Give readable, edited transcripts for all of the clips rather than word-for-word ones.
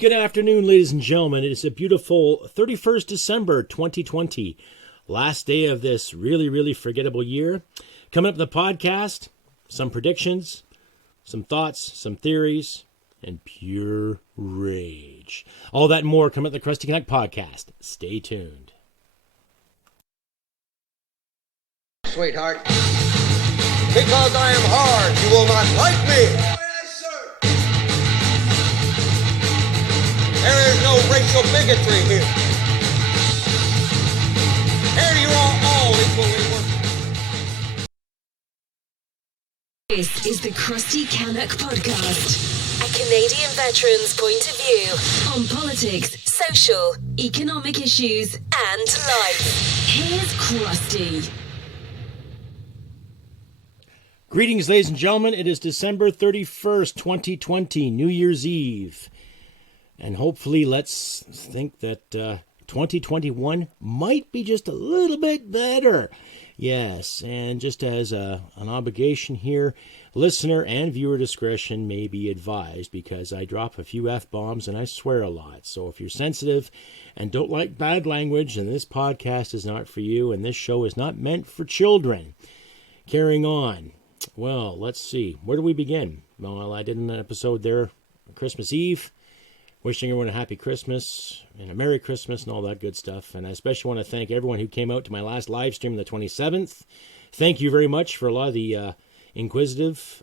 Good afternoon, ladies and gentlemen. It is a beautiful 31st December 2020, last day of this really forgettable year. Coming up in the podcast, some predictions, some thoughts, some theories, and pure rage. All that and more coming up in the Krusty Connect podcast. Stay tuned. Sweetheart, because I am hard, you will not like me. There is no racial bigotry here. Here you are all equally worthy. This is the Krusty Canuck Podcast, a Canadian veteran's point of view on politics, social, economic issues, and life. Here's Krusty. Greetings, ladies and gentlemen. It is December 31st, 2020, New Year's Eve. And hopefully, let's think that 2021 might be just a little bit better. Yes, and just as an obligation here, listener and viewer discretion may be advised because I drop a few F-bombs and I swear a lot. So if you're sensitive and don't like bad language, then this podcast is not for you and this show is not meant for children. Carrying on. Well, let's see. Where do we begin? Well, I did an episode there on Christmas Eve. Wishing everyone a happy Christmas and a Merry Christmas and all that good stuff. And I especially want to thank everyone who came out to my last live stream on the 27th. Thank you very much for a lot of the inquisitive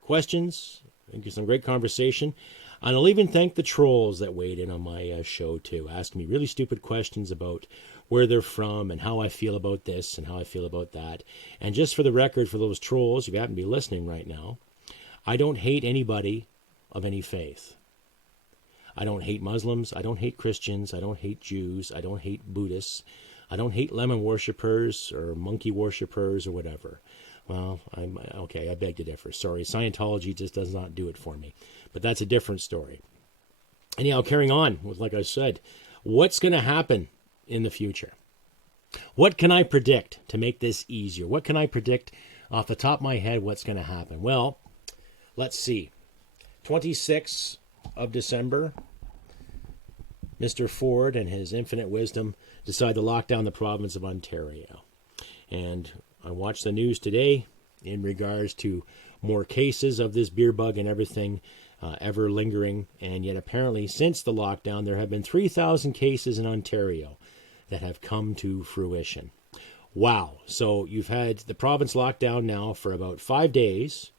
questions. Thank you, some great conversation. And I'll even thank the trolls that weighed in on my show too, asking me really stupid questions about where they're from and how I feel about this and how I feel about that. And just for the record, for those trolls, if you happen to be listening right now, I don't hate anybody of any faith. I don't hate Muslims, I don't hate Christians, I don't hate Jews, I don't hate Buddhists, I don't hate lemon worshippers or monkey worshippers or whatever. Well, I beg to differ. Sorry, Scientology just does not do it for me. But that's a different story. Anyhow, carrying on with, like I said, what's going to happen in the future? What can I predict to make this easier? What can I predict off the top of my head what's going to happen? Well, let's see. 26th of December, Mr. Ford and his infinite wisdom decide to lock down the province of Ontario. And I watched the news today in regards to more cases of this beer bug and everything ever lingering. And yet apparently since the lockdown, there have been 3,000 cases in Ontario that have come to fruition. Wow. So you've had the province locked down now for about 5 days.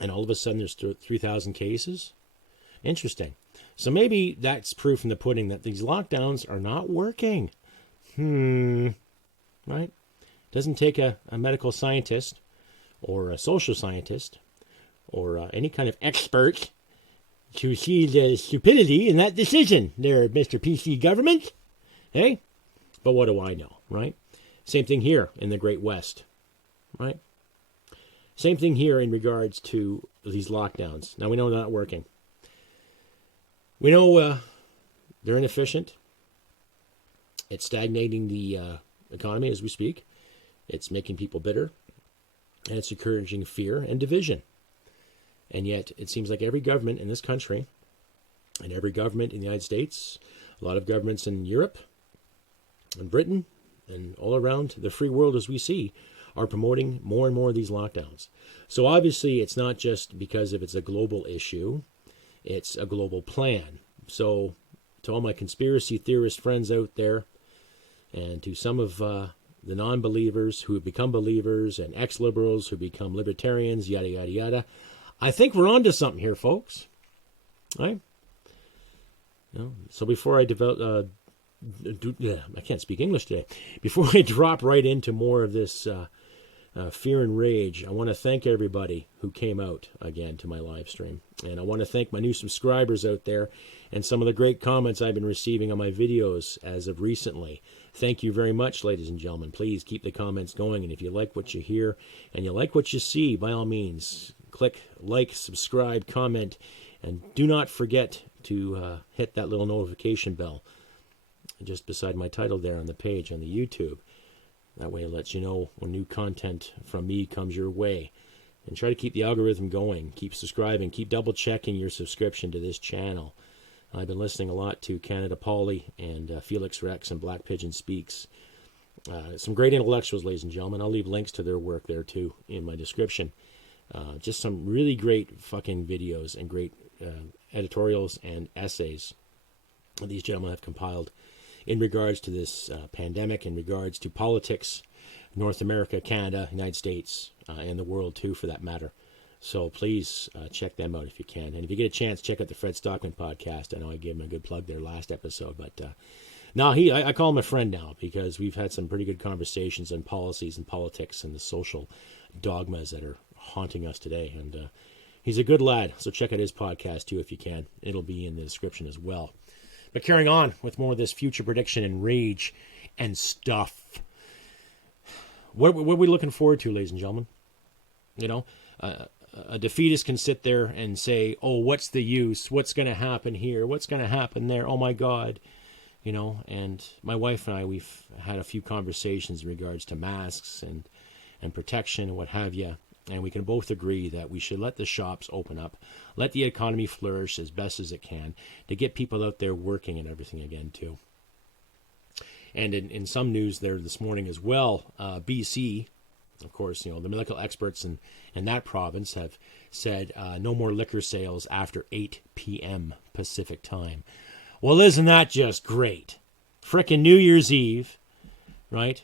And all of a sudden there's 3,000 cases? Interesting. So maybe that's proof in the pudding that these lockdowns are not working. Right? Doesn't take a medical scientist or a social scientist or any kind of expert to see the stupidity in that decision there, Mr. PC government. Hey? But what do I know, right? Same thing here in the Great West, right? Same thing here in regards to these lockdowns. Now, we know they're not working. We know they're inefficient. It's stagnating the economy as we speak. It's making people bitter. And it's encouraging fear and division. And yet, it seems like every government in this country, and every government in the United States, a lot of governments in Europe, and Britain, and all around the free world as we see, are promoting more and more of these lockdowns. So obviously it's not just because if it's a global issue, it's a global plan. So to all my conspiracy theorist friends out there, and to some of the non-believers who have become believers, and ex-liberals who become libertarians, yada, yada, yada, I think we're on to something here, folks. Right? So before I develop... I can't speak English today. Before I drop right into more of this fear and rage, I want to thank everybody who came out again to my live stream. And I want to thank my new subscribers out there and some of the great comments I've been receiving on my videos as of recently. Thank you very much, ladies and gentlemen. Please keep the comments going. And if you like what you hear and you like what you see, by all means, click like, subscribe, comment, and do not forget to hit that little notification bell just beside my title there on the page on the YouTube. That way it lets you know when new content from me comes your way. and try to keep the algorithm going. Keep subscribing. Keep double-checking your subscription to this channel. I've been listening a lot to Canada Polly and Felix Rex and Black Pigeon Speaks. Some great intellectuals, ladies and gentlemen. I'll leave links to their work there, too, in my description. Just some really great fucking videos and great editorials and essays that these gentlemen have compiled in regards to this pandemic, in regards to politics, North America, Canada, United States, and the world, too, for that matter. So please check them out if you can. And if you get a chance, check out the Fred Stockman podcast. I know I gave him a good plug there last episode. But no, I call him a friend now because we've had some pretty good conversations on policies and politics and the social dogmas that are haunting us today. And he's a good lad. So check out his podcast, too, if you can. It'll be in the description as well. But carrying on with more of this future prediction and rage and stuff. What are we looking forward to, ladies and gentlemen? You know, a defeatist can sit there and say, oh, what's the use? What's going to happen here? What's going to happen there? Oh, my God. You know, and my wife and I, we've had a few conversations in regards to masks and protection and what have you. And we can both agree that we should let the shops open up, let the economy flourish as best as it can to get people out there working and everything again, too. And in some news there this morning as well, BC, of course, you know, the medical experts in that province have said no more liquor sales after 8 p.m. Pacific time. Well, isn't that just great? Frickin' New Year's Eve, right?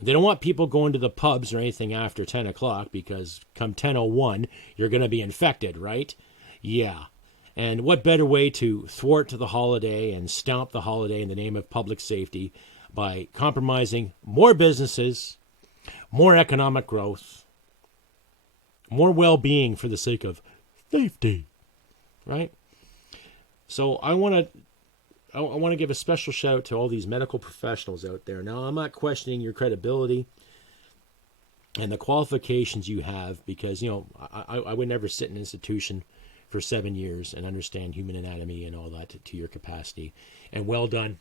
They don't want people going to the pubs or anything after 10 o'clock because come 10:01, you're going to be infected, right? Yeah. And what better way to thwart the holiday and stomp the holiday in the name of public safety by compromising more businesses, more economic growth, more well-being for the sake of safety, right? So I want to give a special shout out to all these medical professionals out there. Now, I'm not questioning your credibility and the qualifications you have because, you know, I would never sit in an institution for 7 years and understand human anatomy and all that to your capacity. And well done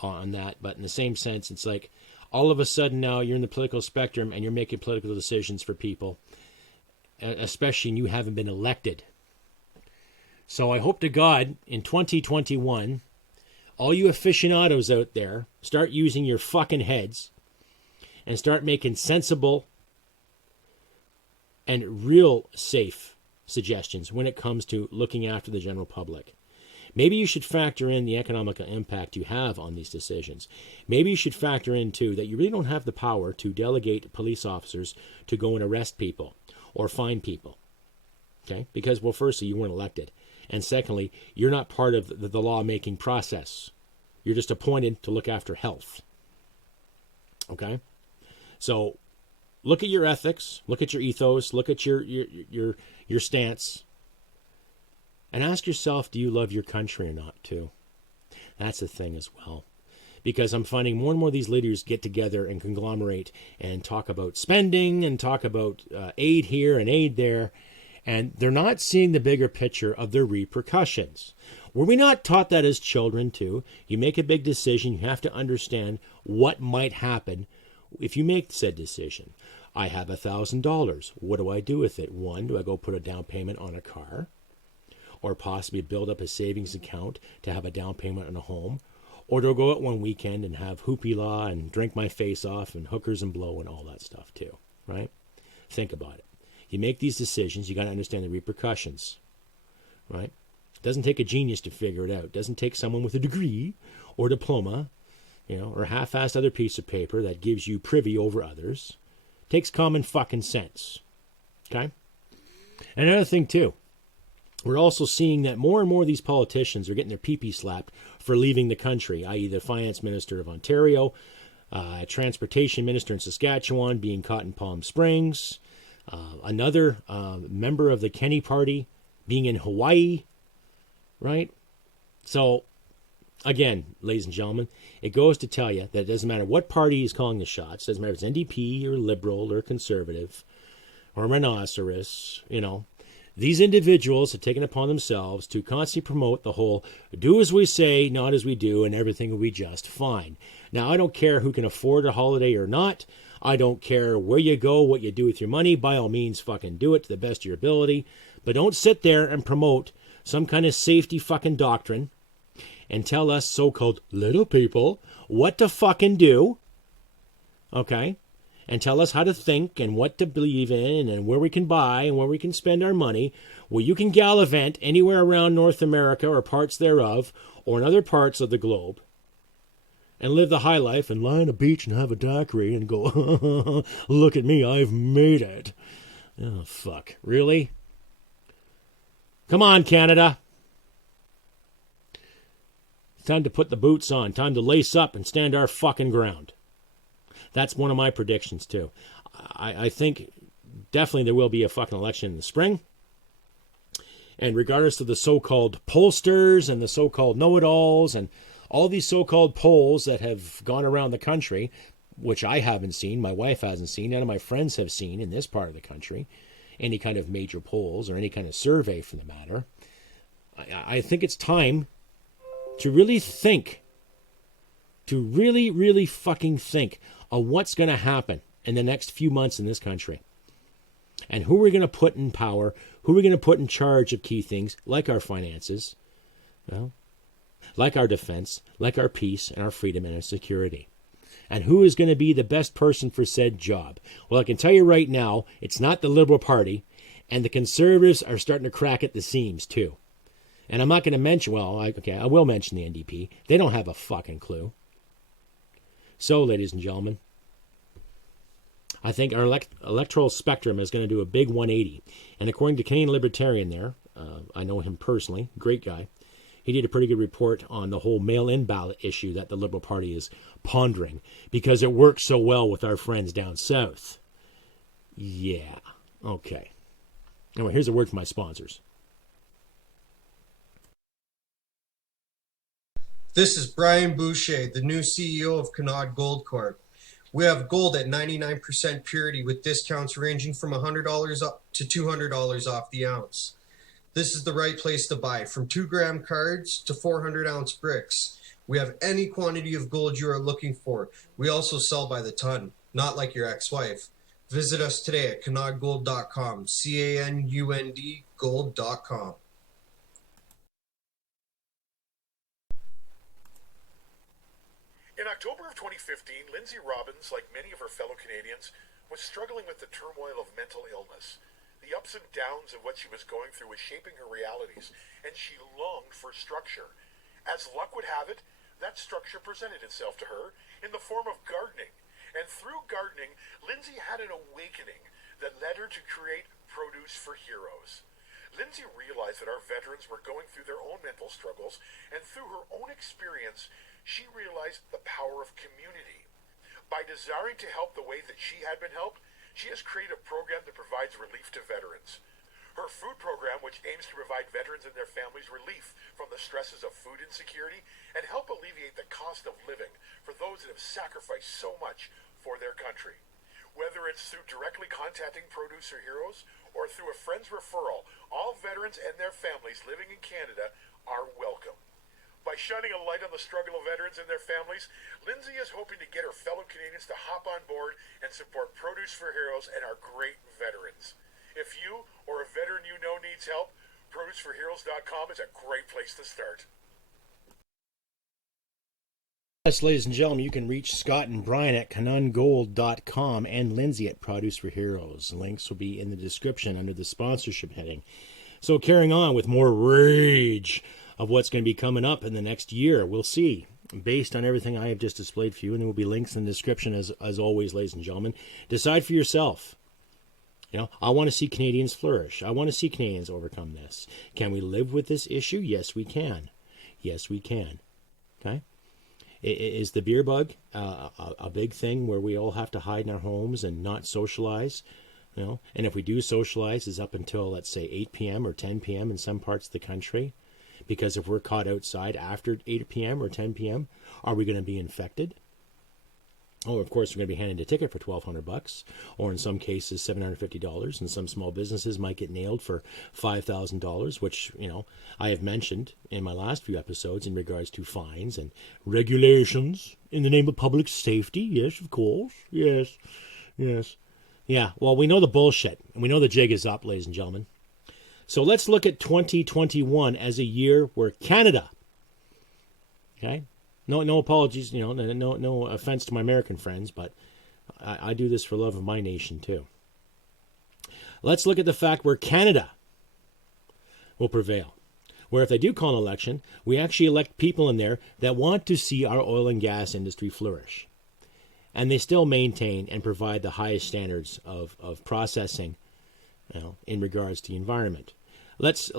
on that. But in the same sense, it's like all of a sudden now you're in the political spectrum and you're making political decisions for people, especially when you haven't been elected. So I hope to God in 2021, all you aficionados out there, start using your fucking heads and start making sensible and real safe suggestions when it comes to looking after the general public. Maybe you should factor in the economic impact you have on these decisions. Maybe you should factor in, too, that you really don't have the power to delegate police officers to go and arrest people or fine people. Okay? Because, well, firstly, you weren't elected. And secondly, you're not part of the lawmaking process. You're just appointed to look after health. Okay? So look at your ethics, look at your ethos, look at your stance, and ask yourself, do you love your country or not, too? That's the thing as well. Because I'm finding more and more of these leaders get together and conglomerate and talk about spending and talk about aid here and aid there. And they're not seeing the bigger picture of the repercussions. Were we not taught that as children, too? You make a big decision, you have to understand what might happen if you make said decision. I have $1,000. What do I do with it? One, do I go put a down payment on a car? Or possibly build up a savings account to have a down payment on a home? Or do I go out one weekend and have hoopla and drink my face off and hookers and blow and all that stuff, too, right? Think about it. You make these decisions, you got to understand the repercussions, right? It doesn't take a genius to figure it out. It doesn't take someone with a degree or diploma, you know, or a half-assed other piece of paper that gives you privy over others. It takes common fucking sense, okay? And another thing, too, we're also seeing that more and more of these politicians are getting their pee-pee slapped for leaving the country, i.e. the finance minister of Ontario, transportation minister in Saskatchewan being caught in Palm Springs, another member of the Kenny party being in Hawaii, right? So, again, ladies and gentlemen, it goes to tell you that it doesn't matter what party is calling the shots. It doesn't matter if it's NDP or Liberal or Conservative or Rhinoceros, you know. These individuals have taken upon themselves to constantly promote the whole do as we say, not as we do, and everything will be just fine. Now, I don't care who can afford a holiday or not. I don't care where you go, what you do with your money. By all means, fucking do it to the best of your ability. But don't sit there and promote some kind of safety fucking doctrine and tell us so-called little people what to fucking do, okay? And tell us how to think and what to believe in and where we can buy and where we can spend our money. Well, you can gallivant anywhere around North America or parts thereof or in other parts of the globe and live the high life and lie on a beach and have a daiquiri and go, look at me, I've made it. Oh, fuck. Really? Come on, Canada. Time to put the boots on. Time to lace up and stand our fucking ground. That's one of my predictions, too. I think definitely there will be a fucking election in the spring. And regardless of the so-called pollsters and the so-called know-it-alls and all these so-called polls that have gone around the country, which I haven't seen, my wife hasn't seen, none of my friends have seen in this part of the country, any kind of major polls or any kind of survey for the matter, I think it's time to really think, to really fucking think of what's going to happen in the next few months in this country. And who we're going to put in power, who we're going to put in charge of key things like our finances, well, like our defense, like our peace and our freedom and our security. And who is going to be the best person for said job? Well, I can tell you right now, it's not the Liberal Party, and the Conservatives are starting to crack at the seams too. And I'm not going to mention, I will mention the NDP. They don't have a fucking clue. So, ladies and gentlemen, I think our electoral spectrum is going to do a big 180. And according to Canadian Libertarian there, I know him personally, great guy, he did a pretty good report on the whole mail-in ballot issue that the Liberal Party is pondering because it works so well with our friends down south. Yeah, okay. Anyway, here's a word from my sponsors. This is Brian Boucher, the new CEO of Canad Gold Corp. We have gold at 99% purity with discounts ranging from $100 up to $200 off the ounce. This is the right place to buy, from 2-gram cards to 400-ounce bricks. We have any quantity of gold you are looking for. We also sell by the ton, not like your ex-wife. Visit us today at canadgold.com, C-A-N-U-N-D gold.com. In October of 2015, Lindsay Robbins, like many of her fellow Canadians, was struggling with the turmoil of mental illness. The ups and downs of what she was going through was shaping her realities, and she longed for structure. As luck would have it, that structure presented itself to her in the form of gardening. And through gardening, Lindsay had an awakening that led her to create Produce for Heroes. Lindsay realized that our veterans were going through their own mental struggles, and through her own experience, she realized the power of community. By desiring to help the way that she had been helped, she has created a program that provides relief to veterans. Her food program, which aims to provide veterans and their families relief from the stresses of food insecurity and help alleviate the cost of living for those that have sacrificed so much for their country. Whether it's through directly contacting Producer Heroes or through a friend's referral, all veterans and their families living in Canada are welcome. By shining a light on the struggle of veterans and their families, Lindsay is hoping to get her fellow Canadians to hop on board and support Produce for Heroes and our great veterans. If you or a veteran you know needs help, ProduceForHeroes.com is a great place to start. Yes, ladies and gentlemen, you can reach Scott and Brian at canongold.com and Lindsay at Produce for Heroes. Links will be in the description under the sponsorship heading. So carrying on with more rage of what's going to be coming up in the next year. We'll see, based on everything I have just displayed for you, and there will be links in the description as always, ladies and gentlemen. Decide for yourself. You know, I want to see Canadians flourish. I want to see Canadians overcome this. Can we live with this issue? Yes, we can. Yes, we can. Okay? Is the beer bug a big thing where we all have to hide in our homes and not socialize? You know, and if we do socialize, it's up until, let's say, 8 p.m. or 10 p.m. in some parts of the country. Because if we're caught outside after 8 p.m. or 10 p.m., are we going to be infected? Oh, of course, we're going to be handed a ticket for $1,200, or in some cases, $750, and some small businesses might get nailed for $5,000, which, you know, I have mentioned in my last few episodes in regards to fines and regulations in the name of public safety. Yes, of course. Yes. Yes. Yeah, well, we know the bullshit, and we know the jig is up, ladies and gentlemen. So let's look at 2021 as a year where Canada, okay, no apologies, no offense to my American friends, but I do this for love of my nation too. Let's look at the fact where Canada will prevail, where if they do call an election, we actually elect people in there that want to see our oil and gas industry flourish. And they still maintain and provide the highest standards of processing, in regards to the environment. Let's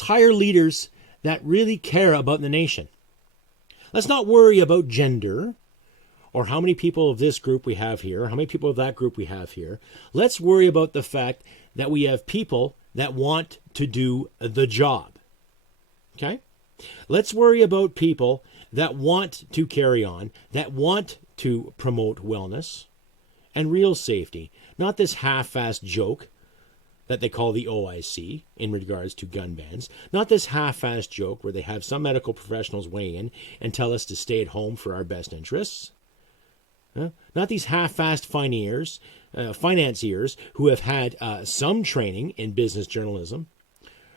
hire leaders that really care about the nation. Let's not worry about gender or how many people of this group we have here, how many people of that group we have here. Let's worry about the fact that we have people that want to do the job. Okay? Let's worry about people that want to carry on, that want to promote wellness and real safety, not this half-assed joke that they call the OIC in regards to gun bans, not this half-assed joke where they have some medical professionals weigh in and tell us to stay at home for our best interests, not these half-assed financiers who have had some training in business journalism,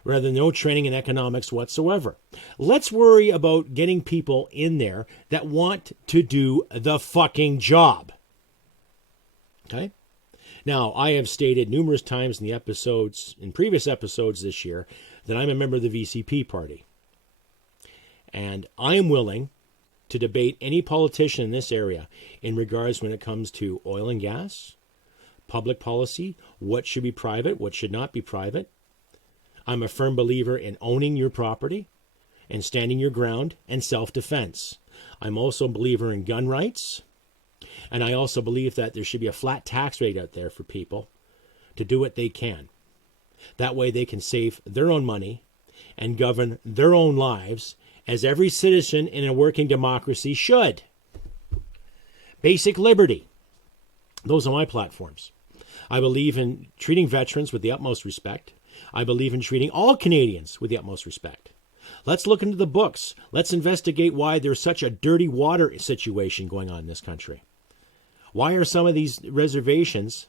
rather than no training in economics whatsoever. Let's worry about getting people in there that want to do the fucking job. Okay? Now, I have stated numerous times in previous episodes this year, that I'm a member of the VCP party. And I am willing to debate any politician in this area in regards when it comes to oil and gas, public policy, what should be private, what should not be private. I'm a firm believer in owning your property and standing your ground and self-defense. I'm also a believer in gun rights. And I also believe that there should be a flat tax rate out there for people to do what they can. That way they can save their own money and govern their own lives as every citizen in a working democracy should. Basic liberty. Those are my platforms. I believe in treating veterans with the utmost respect. I believe in treating all Canadians with the utmost respect. Let's look into the books. Let's investigate why there's such a dirty water situation going on in this country. Why are some of these reservations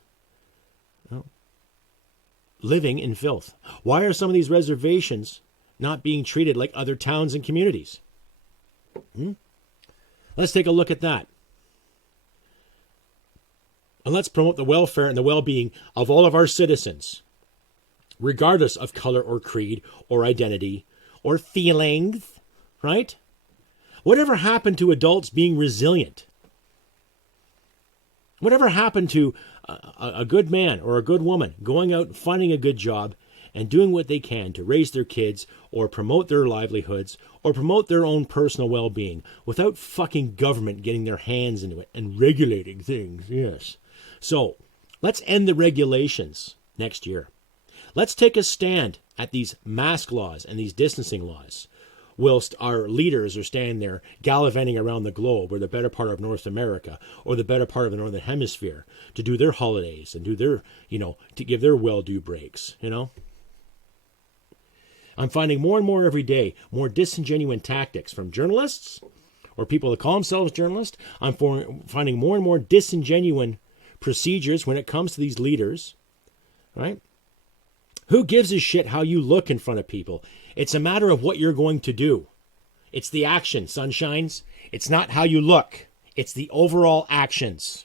living in filth? Why are some of these reservations not being treated like other towns and communities? Let's take a look at that. And let's promote the welfare and the well-being of all of our citizens, regardless of color or creed or identity or feelings, right? Whatever happened to adults being resilient? Whatever happened to a good man or a good woman going out and finding a good job and doing what they can to raise their kids or promote their livelihoods or promote their own personal well-being without fucking government getting their hands into it and regulating things? Yes. So let's end the regulations next year. Let's take a stand at these mask laws and these distancing laws, whilst our leaders are standing there gallivanting around the globe or the better part of North America or the better part of the Northern Hemisphere to do their holidays and do their, to give their well-due breaks, I'm finding more and more every day more disingenuous tactics from journalists or people that call themselves journalists. I'm finding more and more disingenuous procedures when it comes to these leaders, right? Who gives a shit how you look in front of people? It's a matter of what you're going to do. It's the action, sunshines. It's not how you look. It's the overall actions.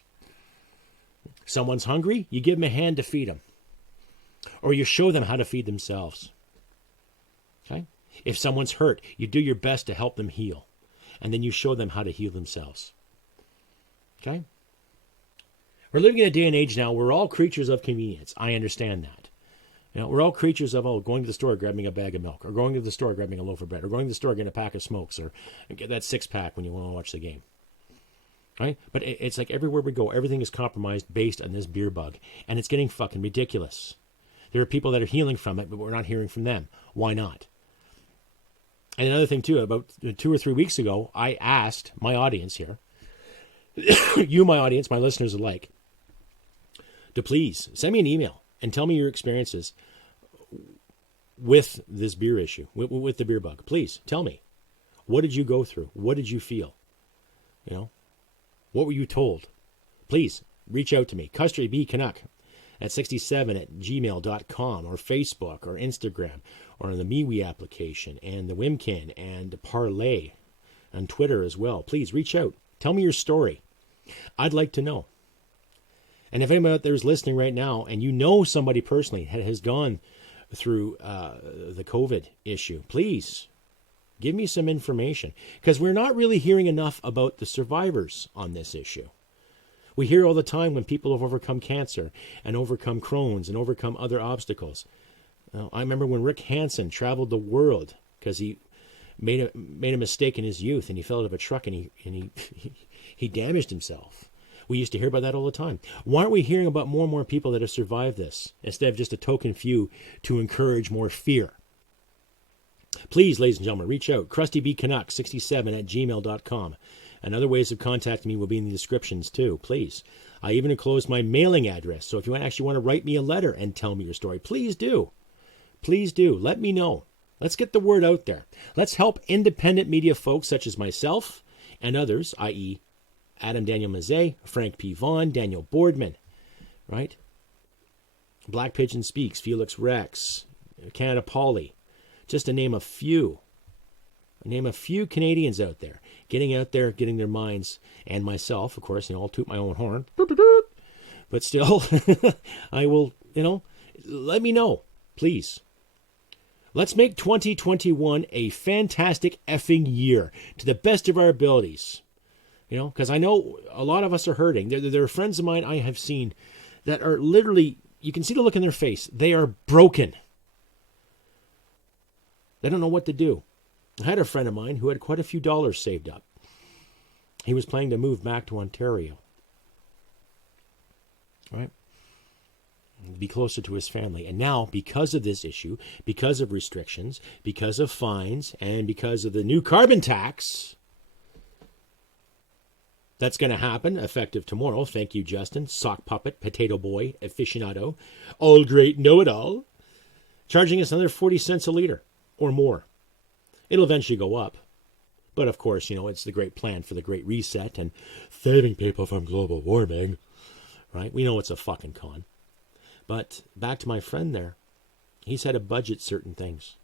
Someone's hungry, you give them a hand to feed them. Or you show them how to feed themselves. Okay? If someone's hurt, you do your best to help them heal. And then you show them how to heal themselves. Okay? We're living in a day and age now where we're all creatures of convenience. I understand that. We're all creatures of, going to the store, grabbing a bag of milk, or going to the store, grabbing a loaf of bread, or going to the store, getting a pack of smokes, or get that six-pack when you want to watch the game. Right? But it's like everywhere we go, everything is compromised based on this beer bug, and it's getting fucking ridiculous. There are people that are healing from it, but we're not hearing from them. Why not? And another thing, too, about 2 or 3 weeks ago, I asked my audience here, you, my audience, my listeners alike, to please send me an email and tell me your experiences with this beer issue, with the beer bug. Please tell me. What did you go through? What did you feel? What were you told? Please, reach out to me. Custody B Canuck at 67@gmail.com, or Facebook or Instagram, or on the MeWe application and the Wimkin and Parlay on Twitter as well. Please reach out. Tell me your story. I'd like to know. And if anybody out there is listening right now and you know somebody personally that has gone through the COVID issue, please give me some information, because we're not really hearing enough about the survivors on this issue. We hear all the time when people have overcome cancer and overcome Crohn's and overcome other obstacles. I remember when Rick Hansen traveled the world because he made a mistake in his youth and he fell out of a truck and he damaged himself. We used to hear about that all the time. Why aren't we hearing about more and more people that have survived this instead of just a token few to encourage more fear? Please, ladies and gentlemen, reach out. CrustyBCanuck67@gmail.com. And other ways of contacting me will be in the descriptions too, please. I even enclosed my mailing address, so if you actually want to write me a letter and tell me your story, please do. Please do. Let me know. Let's get the word out there. Let's help independent media folks such as myself and others, i.e. Adam Daniel Mazet, Frank P. Vaughan, Daniel Boardman, right? Black Pigeon Speaks, Felix Rex, Canada Poly, just to name a few. Name a few Canadians out there, getting their minds, and myself, of course, I'll toot my own horn. But still, I will, let me know, please. Let's make 2021 a fantastic effing year to the best of our abilities. Because I know a lot of us are hurting. There are friends of mine I have seen that are literally, you can see the look in their face. They are broken. They don't know what to do. I had a friend of mine who had quite a few dollars saved up. He was planning to move back to Ontario, right? Be closer to his family. And now, because of this issue, because of restrictions, because of fines, and because of the new carbon tax that's going to happen effective tomorrow. Thank you, Justin. Sock puppet, potato boy, aficionado, all great know-it-all, charging us another 40 cents a liter or more. It'll eventually go up. But of course, it's the great plan for the Great Reset and saving people from global warming, right? We know it's a fucking con. But back to my friend there, he's had to budget certain things.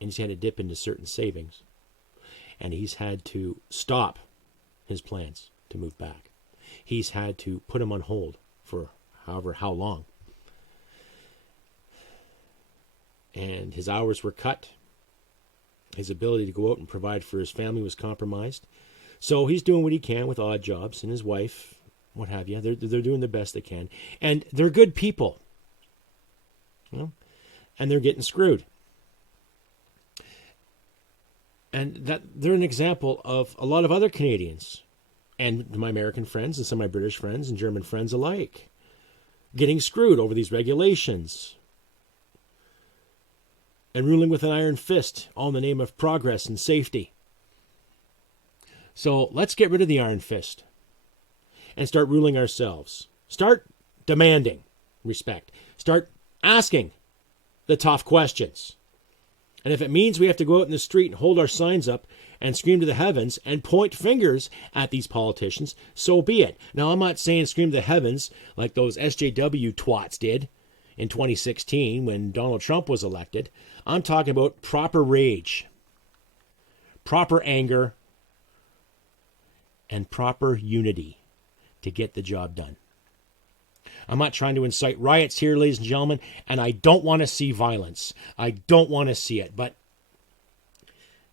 And he's had to dip into certain savings. And he's had to stop his plans to move back. He's had to put them on hold for how long. And his hours were cut. His ability to go out and provide for his family was compromised. So he's doing what he can with odd jobs, and his wife, what have you. They're doing the best they can. And they're good people. And they're getting screwed. And that they're an example of a lot of other Canadians and my American friends and some of my British friends and German friends alike getting screwed over these regulations and ruling with an iron fist, all in the name of progress and safety. So let's get rid of the iron fist and start ruling ourselves. Start demanding respect. Start asking the tough questions. And if it means we have to go out in the street and hold our signs up and scream to the heavens and point fingers at these politicians, so be it. Now, I'm not saying scream to the heavens like those SJW twats did in 2016 when Donald Trump was elected. I'm talking about proper rage, proper anger, and proper unity to get the job done. I'm not trying to incite riots here, ladies and gentlemen, and I don't want to see violence. I don't want to see it, but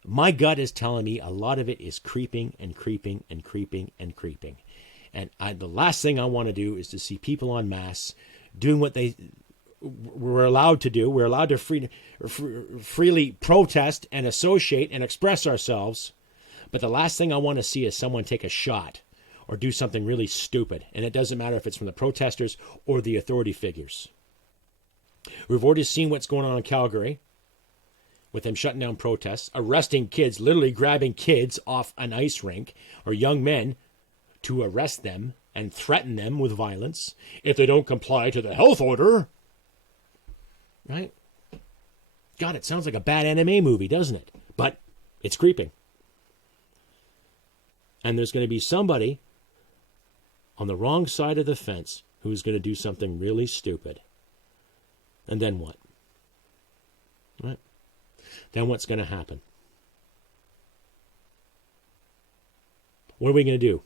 my gut is telling me a lot of it is creeping and creeping and creeping and creeping. And the last thing I want to do is to see people en masse doing what we're allowed to do. We're allowed to freely protest and associate and express ourselves. But the last thing I want to see is someone take a shot or do something really stupid. And it doesn't matter if it's from the protesters or the authority figures. We've already seen what's going on in Calgary with them shutting down protests, arresting kids, literally grabbing kids off an ice rink or young men to arrest them and threaten them with violence if they don't comply to the health order. Right? God, it sounds like a bad anime movie, doesn't it? But it's creeping. And there's going to be somebody on the wrong side of the fence who's going to do something really stupid. And then what? Right? Then what's going to happen? What are we going to do?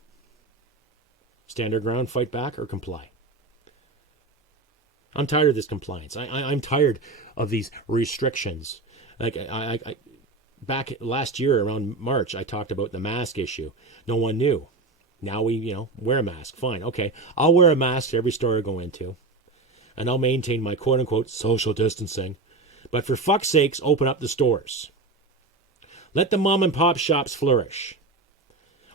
Stand our ground, fight back, or comply? I'm tired of this compliance. I'm tired of these restrictions. Like I back last year around March, I talked about the mask issue. No one knew. Now we, wear a mask. Fine. Okay. I'll wear a mask to every store I go into. And I'll maintain my quote-unquote social distancing. But for fuck's sakes, open up the stores. Let the mom and pop shops flourish.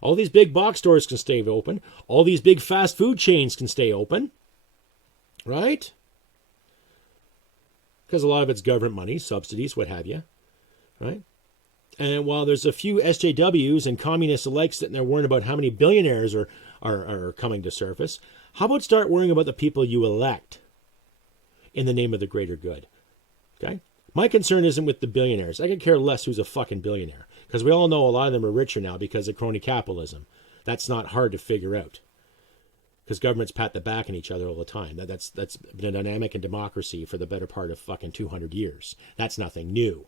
All these big box stores can stay open. All these big fast food chains can stay open. Right? Because a lot of it's government money, subsidies, what have you. Right? And while there's a few SJWs and communists alike sitting there worrying about how many billionaires are coming to surface, how about start worrying about the people you elect in the name of the greater good? Okay? My concern isn't with the billionaires. I could care less who's a fucking billionaire. Because we all know a lot of them are richer now because of crony capitalism. That's not hard to figure out. Because governments pat the back on each other all the time. That's been a dynamic in democracy for the better part of fucking 200 years. That's nothing new.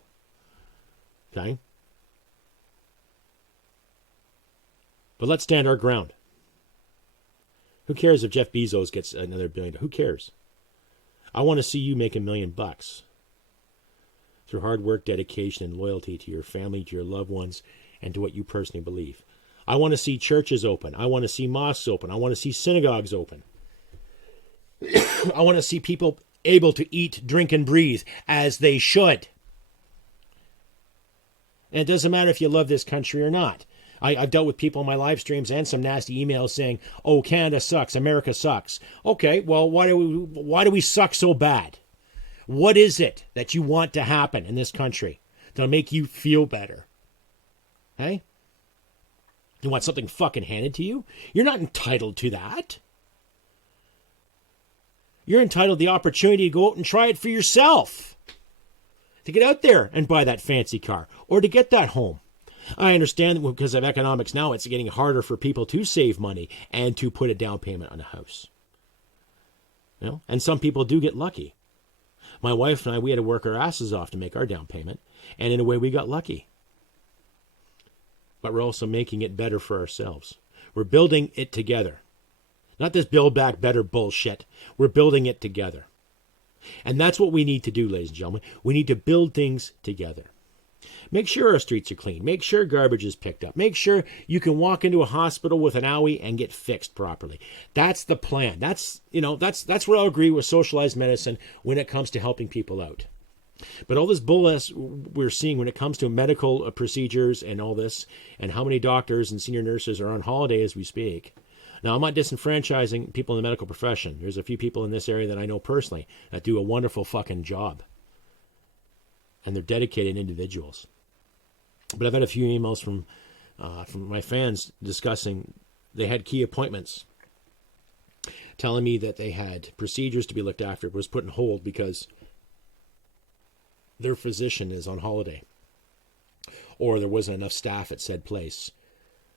Okay? But let's stand our ground. Who cares if Jeff Bezos gets another $1 billion? Who cares? I want to see you make $1 million through hard work, dedication, and loyalty to your family, to your loved ones, and to what you personally believe. I want to see churches open. I want to see mosques open. I want to see synagogues open. I want to see people able to eat, drink, and breathe as they should. And it doesn't matter if you love this country or not. I've dealt with people in my live streams and some nasty emails saying, "Oh, Canada sucks, America sucks." Okay, well, why do we suck so bad? What is it that you want to happen in this country that'll make you feel better? Hey? You want something fucking handed to you? You're not entitled to that. You're entitled to the opportunity to go out and try it for yourself. To get out there and buy that fancy car or to get that home. I understand that because of economics now, it's getting harder for people to save money and to put a down payment on a house. And some people do get lucky. My wife and I, we had to work our asses off to make our down payment. And in a way, we got lucky. But we're also making it better for ourselves. We're building it together. Not this build back better bullshit. We're building it together. And that's what we need to do, ladies and gentlemen. We need to build things together. Make sure our streets are clean. Make sure garbage is picked up. Make sure you can walk into a hospital with an owie and get fixed properly. That's the plan. That's where I'll agree with socialized medicine when it comes to helping people out. But all this bull we're seeing when it comes to medical procedures and all this, and how many doctors and senior nurses are on holiday as we speak. Now, I'm not disenfranchising people in the medical profession. There's a few people in this area that I know personally that do a wonderful fucking job. And they're dedicated individuals. But I've had a few emails from my fans discussing they had key appointments, telling me that they had procedures to be looked after, but was put on hold because their physician is on holiday, or there wasn't enough staff at said place,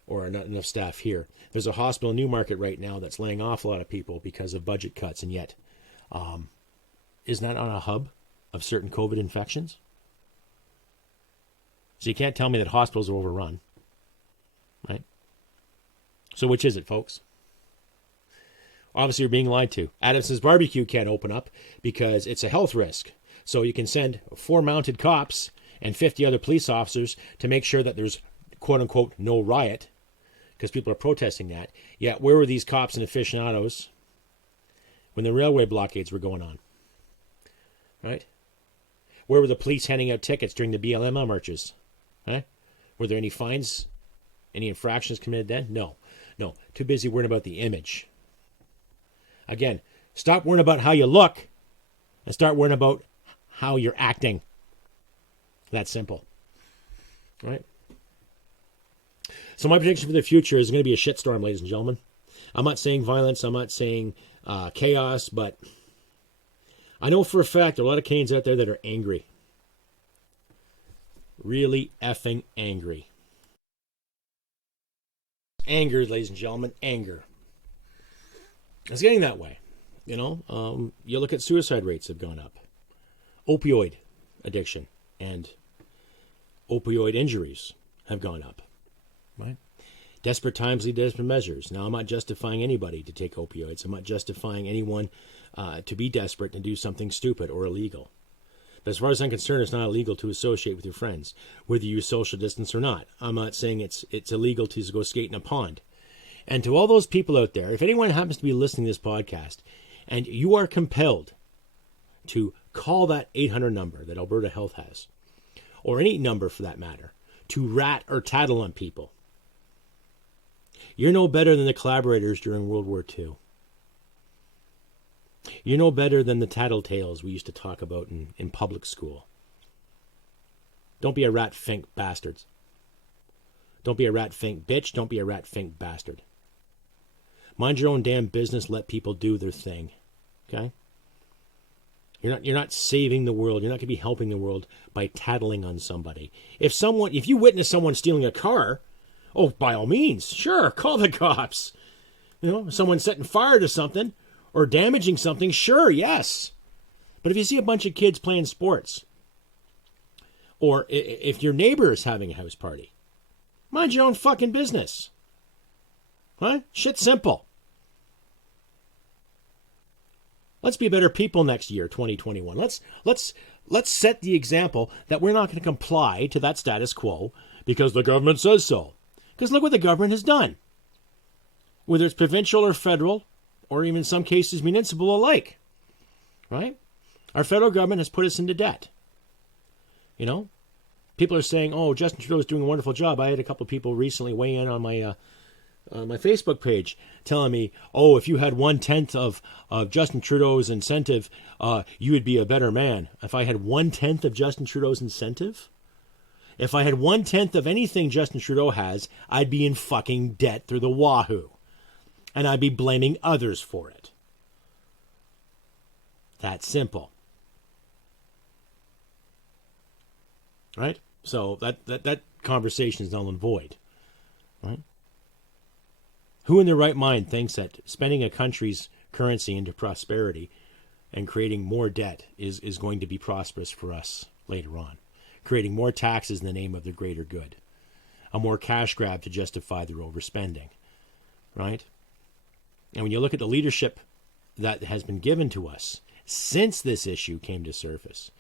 or not enough staff here. There's a hospital in Newmarket right now that's laying off a lot of people because of budget cuts, and yet isn't that on a hub of certain COVID infections? So you can't tell me that hospitals are overrun, right? So which is it, folks? Obviously, you're being lied to. Adamson's Barbecue can't open up because it's a health risk. So you can send 4 mounted cops and 50 other police officers to make sure that there's, quote-unquote, no riot, because people are protesting that. Yet, where were these cops and aficionados when the railway blockades were going on? Right? Where were the police handing out tickets during the BLM marches? Right? Were there any fines? Any infractions committed then? No. Too busy worrying about the image. Again, stop worrying about how you look and start worrying about how you're acting. That simple. Right? So my prediction for the future is going to be a shitstorm, ladies and gentlemen. I'm not saying violence. I'm not saying chaos, but I know for a fact there are a lot of Canadians out there that are angry. Really effing angry. Anger, ladies and gentlemen, anger. It's getting that way. You look at suicide rates have gone up. Opioid addiction and opioid injuries have gone up. Right? Desperate times lead to desperate measures. Now, I'm not justifying anybody to take opioids. I'm not justifying anyone to be desperate and do something stupid or illegal. But as far as I'm concerned, it's not illegal to associate with your friends, whether you social distance or not. I'm not saying it's illegal to go skate in a pond. And to all those people out there, if anyone happens to be listening to this podcast and you are compelled to call that 800 number that Alberta Health has, or any number for that matter, to rat or tattle on people, you're no better than the collaborators during World War II. You're no better than the tattletales we used to talk about in public school. Don't be a rat-fink bastards. Don't be a rat-fink bitch. Don't be a rat-fink bastard. Mind your own damn business. Let people do their thing. Okay? You're not saving the world. You're not going to be helping the world by tattling on somebody. If you witness someone stealing a car, oh, by all means, sure, call the cops. Someone setting fire to something or damaging something, sure, yes. But if you see a bunch of kids playing sports, or if your neighbor is having a house party, mind your own fucking business. Huh? Shit's simple. Let's be better people next year, 2021. Let's set the example that we're not going to comply to that status quo because the government says so. Because look what the government has done. Whether it's provincial or federal, or even in some cases municipal alike. Right? Our federal government has put us into debt. People are saying, oh, Justin Trudeau is doing a wonderful job. I had a couple of people recently weigh in on my Facebook page telling me, oh, if you had 1/10 of Justin Trudeau's incentive, you would be a better man. If I had 1/10 of Justin Trudeau's incentive? If I had 1/10 of anything Justin Trudeau has, I'd be in fucking debt through the wahoo. And I'd be blaming others for it. That's simple. Right? So that conversation is null and void. Right? Who in their right mind thinks that spending a country's currency into prosperity and creating more debt is going to be prosperous for us later on? Creating more taxes in the name of the greater good. A more cash grab to justify their overspending. Right? And when you look at the leadership that has been given to us since this issue came to surface,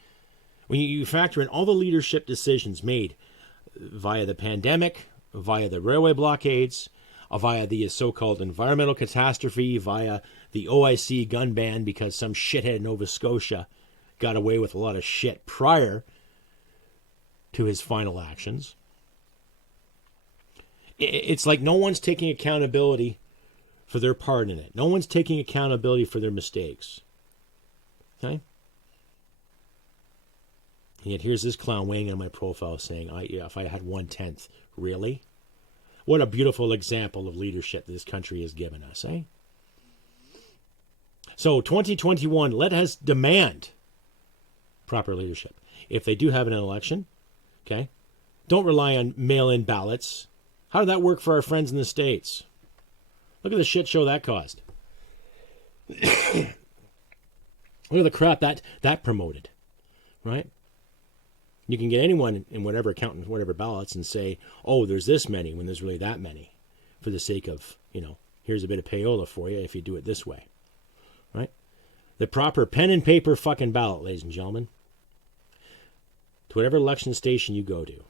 when you factor in all the leadership decisions made via the pandemic, via the railway blockades, via the so-called environmental catastrophe, via the OIC gun ban because some shithead in Nova Scotia got away with a lot of shit prior to his final actions, it's like no one's taking accountability for their part in it. No one's taking accountability for their mistakes. Okay? And yet here's this clown weighing on my profile saying, if I had 1/10, really? What a beautiful example of leadership this country has given us, eh? So 2021, let us demand proper leadership. If they do have an election, okay, don't rely on mail-in ballots. How did that work for our friends in the States? Look at the shit show that caused. Look at the crap that promoted, right? You can get anyone in whatever account and whatever ballots and say, oh, there's this many when there's really that many for the sake of, here's a bit of payola for you if you do it this way, right? The proper pen and paper fucking ballot, ladies and gentlemen, to whatever election station you go to.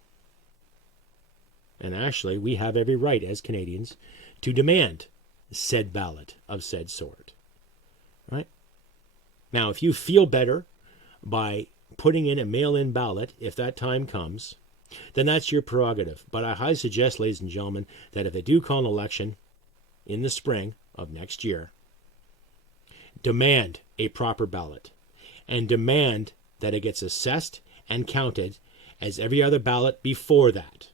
And actually, we have every right as Canadians to demand said ballot of said sort. Right? Now, if you feel better by putting in a mail-in ballot, if that time comes, then that's your prerogative. But I highly suggest, ladies and gentlemen, that if they do call an election in the spring of next year, demand a proper ballot and demand that it gets assessed and counted as every other ballot before that.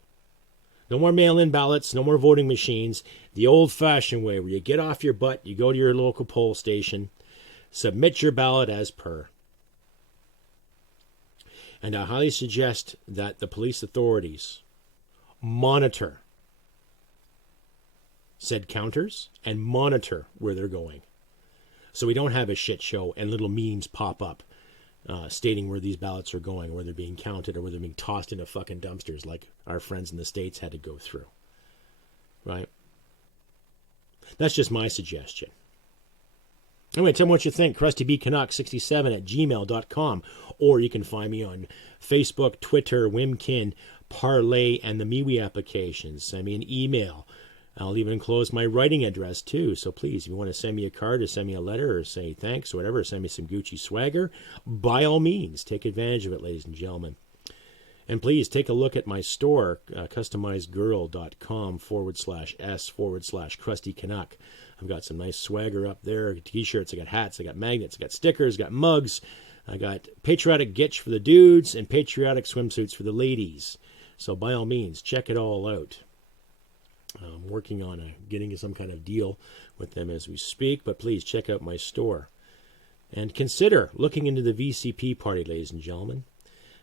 No more mail-in ballots, no more voting machines. The old-fashioned way where you get off your butt, you go to your local poll station, submit your ballot as per. And I highly suggest that the police authorities monitor said counters and monitor where they're going. So we don't have a shit show and little memes pop up stating where these ballots are going, where they're being counted, or where they're being tossed into fucking dumpsters like our friends in the States had to go through. Right? That's just my suggestion. Anyway, tell me what you think. CrustyBCanuck67@gmail.com. Or you can find me on Facebook, Twitter, Wimkin, Parlay, and the MeWe applications. Send me an email. I'll even enclose my writing address, too. So please, if you want to send me a card or send me a letter or say thanks or whatever, or send me some Gucci swagger, by all means, take advantage of it, ladies and gentlemen. And please take a look at my store, customizedgirl.com/s/Krusty Canuck. I've got some nice swagger up there, t-shirts, I got hats, I got magnets, I got stickers, I got mugs, I got patriotic gitch for the dudes and patriotic swimsuits for the ladies. So by all means, check it all out. I'm working on getting some kind of deal with them as we speak, but please check out my store. And consider looking into the VCP party, ladies and gentlemen.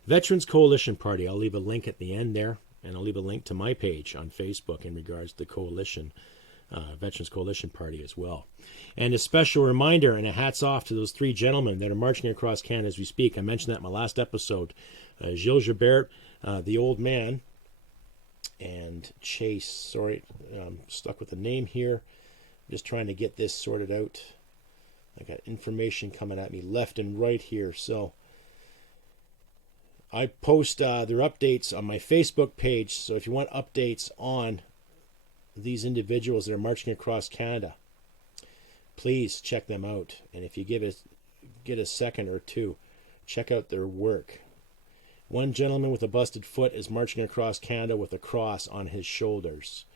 Veterans Coalition Party, I'll leave a link at the end there, and I'll leave a link to my page on Facebook in regards to the coalition, Veterans Coalition Party as well. And a special reminder, and a hats off to those three gentlemen that are marching across Canada as we speak. I mentioned that in my last episode. GilGilbert, the old man, and Chase. Sorry, I'm stuck with the name here. I'm just trying to get this sorted out. I got information coming at me left and right here. So I post their updates on my Facebook page. So if you want updates on these individuals that are marching across Canada, please check them out. And if you get a second or two, check out their work. One gentleman with a busted foot is marching across Canada with a cross on his shoulders.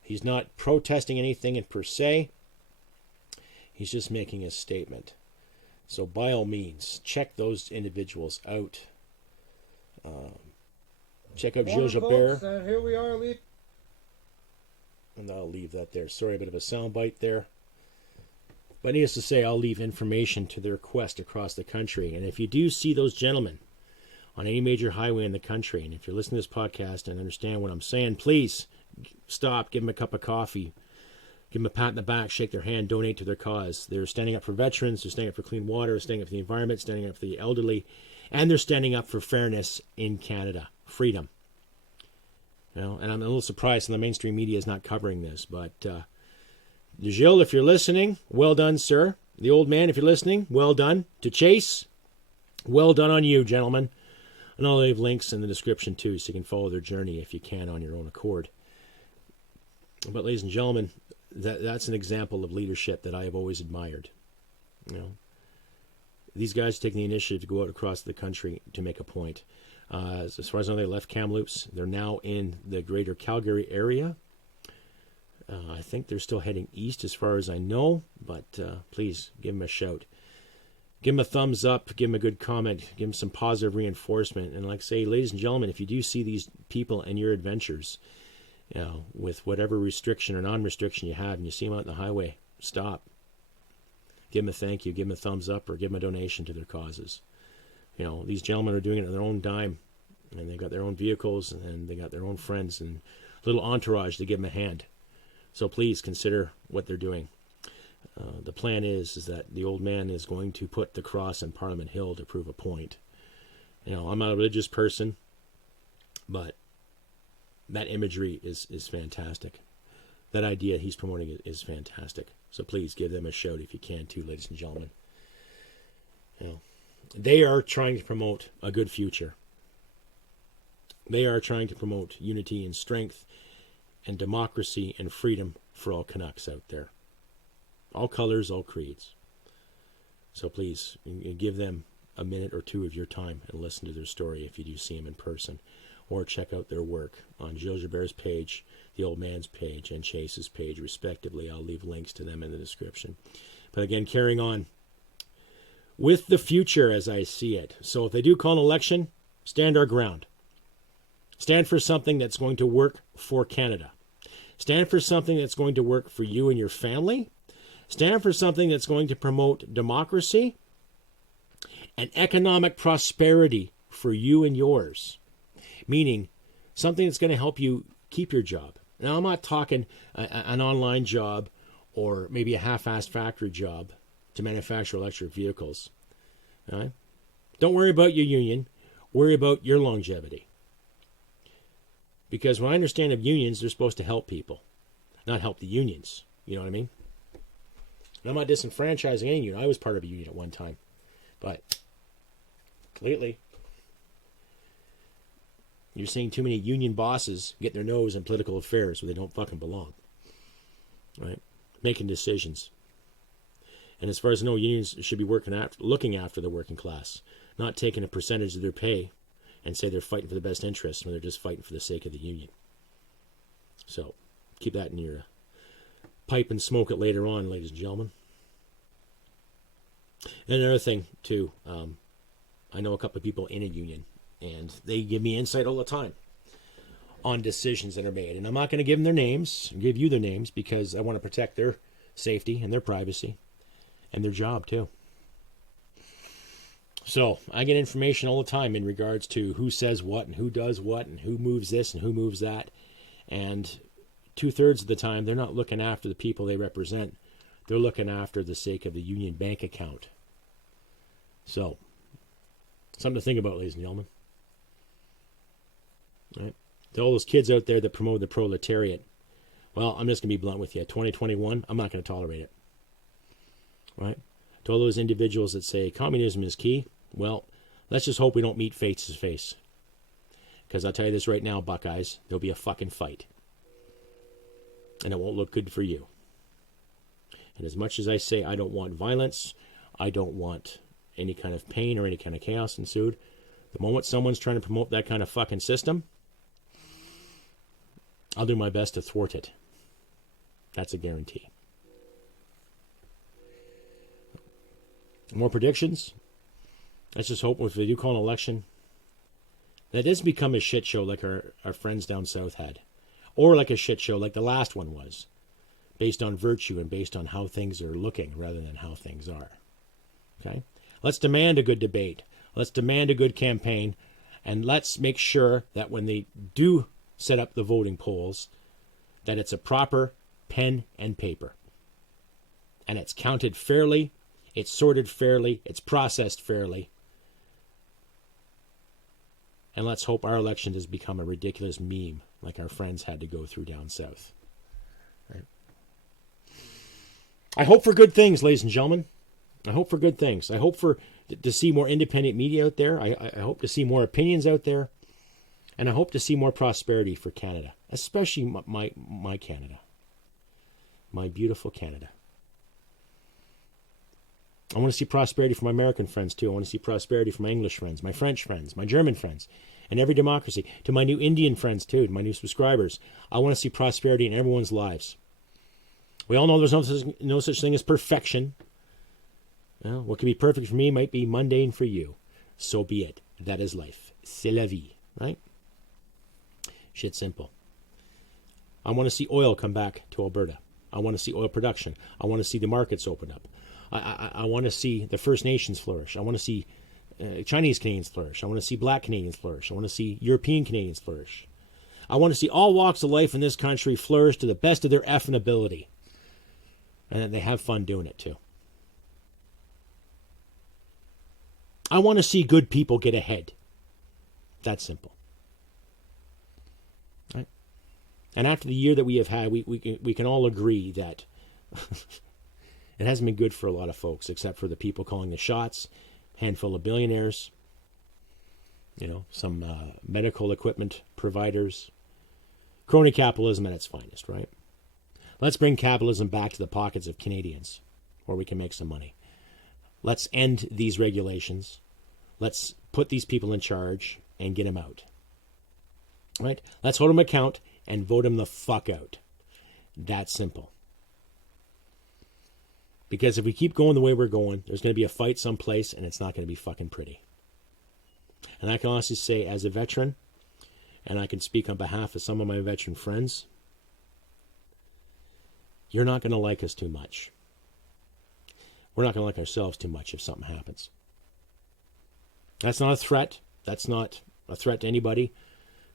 He's not protesting anything in per se. He's just making a statement. So by all means, check those individuals out. Check out GilGilbert. Here we are, And I'll leave that there. Sorry, a bit of a soundbite there. But needless to say, I'll leave information to their quest across the country. And if you do see those gentlemen on any major highway in the country, and if you're listening to this podcast and understand what I'm saying, please stop, give them a cup of coffee, give them a pat in the back, shake their hand, donate to their cause. They're standing up for veterans, they're standing up for clean water, standing up for the environment, standing up for the elderly, and they're standing up for fairness in Canada, freedom. You know, and I'm a little surprised that the mainstream media is not covering this, but Gilles, if you're listening, well done, sir. The old man, if you're listening, well done. To Chase, well done on you, gentlemen. And I'll leave links in the description, too, so you can follow their journey if you can on your own accord. But, ladies and gentlemen, that's an example of leadership that I have always admired. You know, these guys take the initiative to go out across the country to make a point. As far as I know, they left Kamloops. They're now in the greater Calgary area. I think they're still heading east as far as I know, but please give them a shout. Give them a thumbs up, give them a good comment, give them some positive reinforcement. And like I say, ladies and gentlemen, if you do see these people in your adventures, you know, with whatever restriction or non-restriction you have, and you see them out on the highway, stop. Give them a thank you, give them a thumbs up, or give them a donation to their causes. You know, these gentlemen are doing it on their own dime, and they've got their own vehicles, and they got their own friends and little entourage to give them a hand. So please consider what they're doing. The plan is that the old man is going to put the cross on Parliament Hill to prove a point. You know, I'm not a religious person, but that imagery is fantastic. That idea he's promoting is fantastic. So please give them a shout if you can too, ladies and gentlemen. You know, they are trying to promote a good future. They are trying to promote unity and strength and democracy and freedom for all Canucks out there. All colors, all creeds. So please, give them a minute or two of your time and listen to their story if you do see them in person. Or check out their work on GilGilbert's page, the old man's page, and Chase's page, respectively. I'll leave links to them in the description. But again, carrying on with the future as I see it. So if they do call an election, stand our ground. Stand for something that's going to work for Canada. Stand for something that's going to work for you and your family. Stand for something that's going to promote democracy and economic prosperity for you and yours. Meaning something that's going to help you keep your job. Now, I'm not talking an online job or maybe a half-assed factory job. to manufacture electric vehicles. All right? Don't worry about your union. Worry about your longevity. Because what I understand of unions, they're supposed to help people, not help the unions. You know what I mean? And I'm not disenfranchising any union. I was part of a union at one time. But lately, you're seeing too many union bosses get their nose in political affairs where they don't fucking belong. Right? Making decisions. And as far as I know, unions should be looking after the working class, not taking a percentage of their pay and say they're fighting for the best interest when they're just fighting for the sake of the union. So, keep that in your pipe and smoke it later on, ladies and gentlemen. And another thing, too, I know a couple of people in a union, and they give me insight all the time on decisions that are made. And I'm not going to give them their names, give you their names, because I want to protect their safety and their privacy and their job, too. So I get information all the time in regards to who says what and who does what and who moves this and who moves that. And 2/3 of the time, they're not looking after the people they represent. They're looking after the sake of the union bank account. So, something to think about, ladies and gentlemen. Right? To all those kids out there that promote the proletariat, well, I'm just going to be blunt with you. 2021, I'm not going to tolerate it. Right? To all those individuals that say communism is key, well, let's just hope we don't meet face to face. Because I'll tell you this right now, Buckeyes, there'll be a fucking fight. And it won't look good for you. And as much as I say I don't want violence, I don't want any kind of pain or any kind of chaos ensued, the moment someone's trying to promote that kind of fucking system, I'll do my best to thwart it. That's a guarantee. More predictions? Let's just hope if they do call an election, that it doesn't become a shit show like our friends down south had. Or like a shit show like the last one was. Based on virtue and based on how things are looking rather than how things are. Okay? Let's demand a good debate. Let's demand a good campaign. And let's make sure that when they do set up the voting polls, that it's a proper pen and paper. And it's counted fairly, it's sorted fairly, it's processed fairly. And let's hope our election does become a ridiculous meme like our friends had to go through down south. Right? I hope for good things, ladies and gentlemen. I hope for good things. I hope to see more independent media out there. I hope to see more opinions out there. And I hope to see more prosperity for Canada, especially my Canada, my beautiful Canada. I want to see prosperity for my American friends, too. I want to see prosperity for my English friends, my French friends, my German friends, and every democracy. To my new Indian friends, too, to my new subscribers. I want to see prosperity in everyone's lives. We all know there's no such thing as perfection. Well, what can be perfect for me might be mundane for you. So be it. That is life. C'est la vie, right? Shit simple. I want to see oil come back to Alberta. I want to see oil production. I want to see the markets open up. I want to see the First Nations flourish. I want to see Chinese Canadians flourish. I want to see Black Canadians flourish. I want to see European Canadians flourish. I want to see all walks of life in this country flourish to the best of their effing ability. And that they have fun doing it, too. I want to see good people get ahead. That's simple. Right? And after the year that we have had, we can all agree that it hasn't been good for a lot of folks, except for the people calling the shots, handful of billionaires, some medical equipment providers. Crony capitalism at its finest, right? Let's bring capitalism back to the pockets of Canadians, where we can make some money. Let's end these regulations. Let's put these people in charge and get them out. Right? Let's hold them account and vote them the fuck out. That's simple. Because if we keep going the way we're going, there's going to be a fight someplace, and it's not going to be fucking pretty. And I can honestly say, as a veteran, and I can speak on behalf of some of my veteran friends, you're not going to like us too much. We're not going to like ourselves too much if something happens. That's not a threat. That's not a threat to anybody.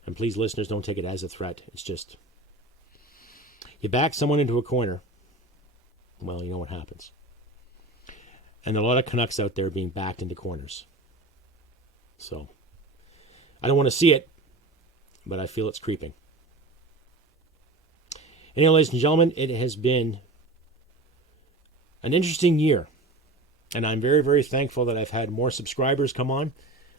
And please, listeners, don't take it as a threat. It's just, you back someone into a corner, well, you know what happens. And a lot of Canucks out there being backed into corners. So, I don't want to see it, but I feel it's creeping. Anyway, ladies and gentlemen, it has been an interesting year. And I'm very, very thankful that I've had more subscribers come on.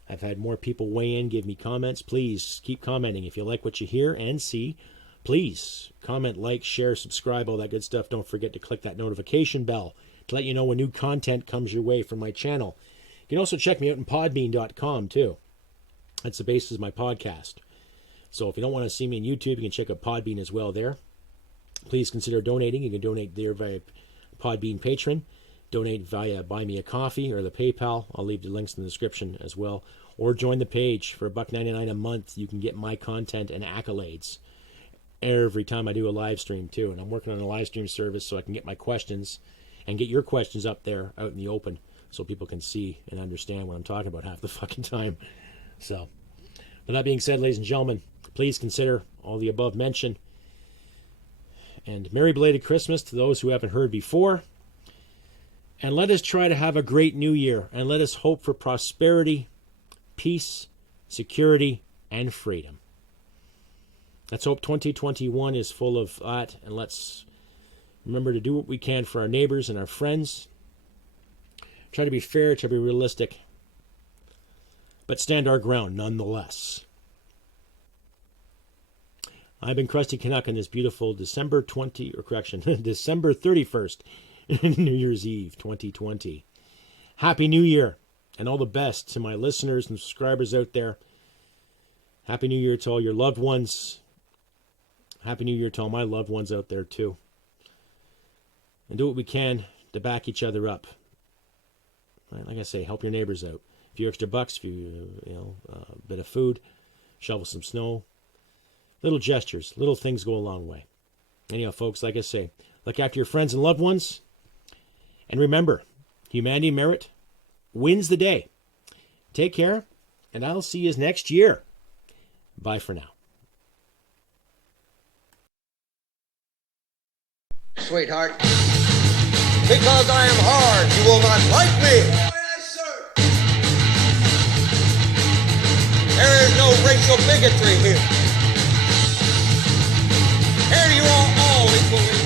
I've had more people weigh in, give me comments. Please keep commenting. If you like what you hear and see, please comment, like, share, subscribe, all that good stuff. Don't forget to click that notification bell to let you know when new content comes your way from my channel. You can also check me out in podbean.com too. That's the basis of my podcast. So if you don't want to see me on YouTube, you can check out Podbean as well there. Please consider donating. You can donate there via Podbean Patron. Donate via Buy Me a Coffee or the PayPal. I'll leave the links in the description as well. Or join the page for $1.99 a month. You can get my content and accolades every time I do a live stream too. And I'm working on a live stream service so I can get my questions and get your questions up there out in the open so people can see and understand what I'm talking about half the fucking time. So, with that being said, ladies and gentlemen, please consider all the above mentioned. And Merry Belated Christmas to those who haven't heard before. And let us try to have a great new year. And let us hope for prosperity, peace, security, and freedom. Let's hope 2021 is full of that. And let's remember to do what we can for our neighbors and our friends. Try to be fair, to be realistic. But stand our ground nonetheless. I've been Krusty Canuck on this beautiful December 31st, New Year's Eve 2020. Happy New Year and all the best to my listeners and subscribers out there. Happy New Year to all your loved ones. Happy New Year to all my loved ones out there too. And do what we can to back each other up. Like I say, help your neighbors out. A few extra bucks, a bit of food, shovel some snow. Little gestures, little things go a long way. Anyhow, folks, like I say, look after your friends and loved ones. And remember, humanity merit wins the day. Take care, and I'll see you next year. Bye for now. Sweetheart, because I am hard, you will not like me. Yes, sir. There is no racial bigotry here. Here you are all equally